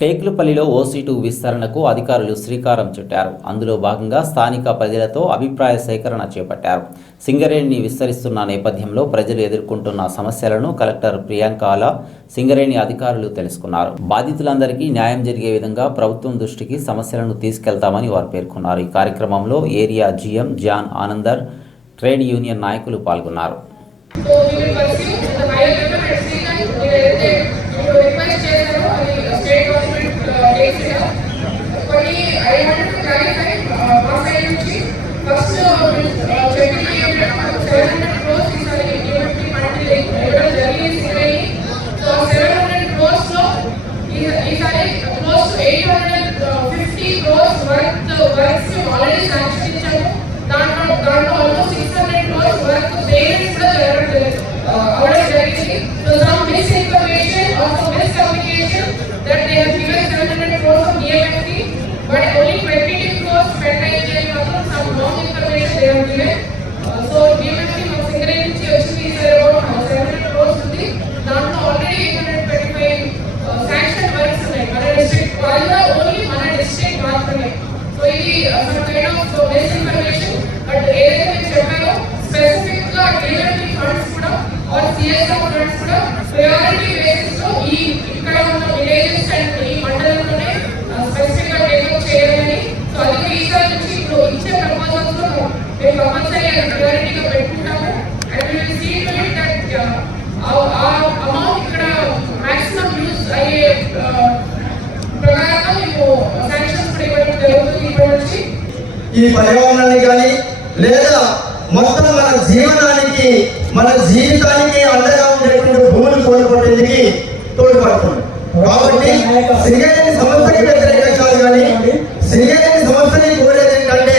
టేకులపల్లిలో ఓసీటు విస్తరణకు అధికారులు శ్రీకారం చుట్టారు. అందులో భాగంగా స్థానిక ప్రజలతో అభిప్రాయ సేకరణ చేపట్టారు. సింగరేణిని విస్తరిస్తున్న నేపథ్యంలో ప్రజలు ఎదుర్కొంటున్న సమస్యలను కలెక్టర్ ప్రియాంకాల సింగరేణి అధికారులు తెలుసుకున్నారు. బాధితులందరికీ న్యాయం జరిగే విధంగా ప్రభుత్వం దృష్టికి సమస్యలను తీసుకెళ్తామని వారు పేర్కొన్నారు. ఈ కార్యక్రమంలో ఏరియా జీఎం జాన్ ఆనందర్ ట్రేడ్ యూనియన్ నాయకులు పాల్గొన్నారు. So 850 crores worth works already sanction ఇచ్చాము దాంట్లో దాంట్లో ఆల్మోస్ట్ వర్త్ పేరెంట్స్ కూడా జరగట్లేదు ఆల్రెడీ జరిగింది. So some miss information communication that they have given 700 crores of EMFT but only మాత్రం some wrong information they so EMFT మన సింగరేజ్ నుంచి వచ్చింది సార్ అబౌట్ 700 క్రోర్స్ ఉంది. దాంట్లో ఆల్రెడీ శాంక్షన్ వర్క్స్ ఉన్నాయి. మన ఓన్లీ మన డిస్ట్రిక్ట్ మాత్రమే. సో ఇది some kind of miss information but ఏదైతే మీరు చెప్పారో స్పెసిఫిక్గా ఫండ్స్ కూడా ఆర్ సిఎస్ఆర్ ఫండ్స్ కూడా ప్రయారిటీ బేసిస్లో ఈ ఇక్కడ ఉన్న విలేజెస్ అండ్ ఈ మండలంలోనే uh, స్పెసిఫిక్గా డెవలప్ చేయాలని. సో అది ఈసారి నుంచి ఇప్పుడు ఇచ్చే ప్రపోజల్స్లో మేము కంపల్సరీ ప్రయారిటీగా పెట్టుకుంటాము. And will see to it that ఆ అమౌంట్ ఇక్కడ మాక్సిమం యూస్ అయ్యే uh, ప్రకారంగా మేము శాంక్షన్స్ కూడా ఇవ్వడం జరుగుతుంది ఇప్పటి నుంచి ఈ పర్యావరణాన్ని కానీ లేదా మొత్తం మన జీవనానికి మన జీవితానికి అండగా ఉండేటువంటి భూమిని కోల్పోయేందుకు తోడ్పడుతుంది. కాబట్టి సింగరేణి సంస్థకి వ్యతిరేకం కాదు కానీ సింగరేణి సంస్థని కోరేది ఏంటంటే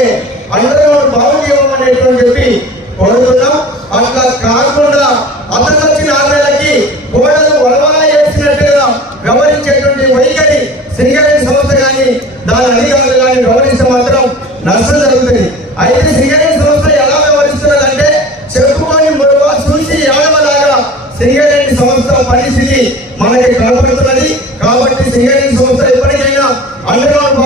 అందరూ బాగు చేయమనేటువంటి చెప్పి కోరుతున్నాం. అట్లా కాకుండా అతను వచ్చిన ఆదాయాలకి కోడలు వలవాల చేసినట్టుగా వ్యవహరించేటువంటి వైఖరి సింగరేణి సంస్థ కానీ దాని అధికారులు కానీ వ్యవహరిస్తే మాత్రం నష్టం జరుగుతుంది. అయితే సింగరేణి సంస్థ ఎలా వ్యవహరిస్తున్నదంటే చెప్పుకొని మరొక చూసి ఏడవలాగా సింగరేణి సంస్థ పరిస్థితి మనకి కనపడుతున్నది. కాబట్టి సింగరేణి సంస్థ ఎప్పటికైనా అండర్గ్రౌండ్